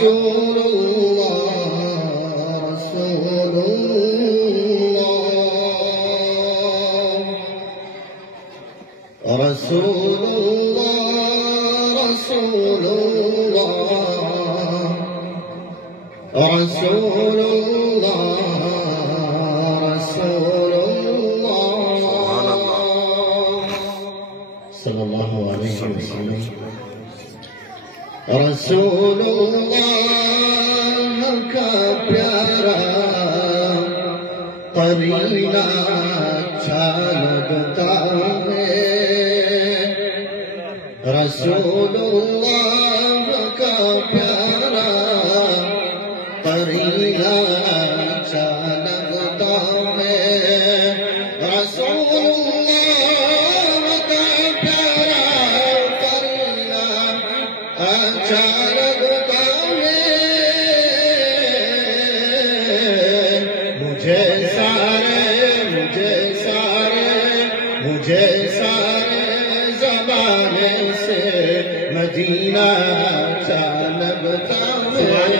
رسول اللہ رسول اللہ رسول اللہ رسول اللہ رسول اللہ رسول اللہ صلی اللہ علیہ وسلم رسول اللہ کا پیارا قرینہ اچھا لگتا ہے رسول اللہ کا پیارا قرینہ اچھا لگتا ہے رسول اللہ کا پیارا قرینہ اچھا لگتا ہے مجھے سارے زمانے سے مدینہ اچھا لگتا ہے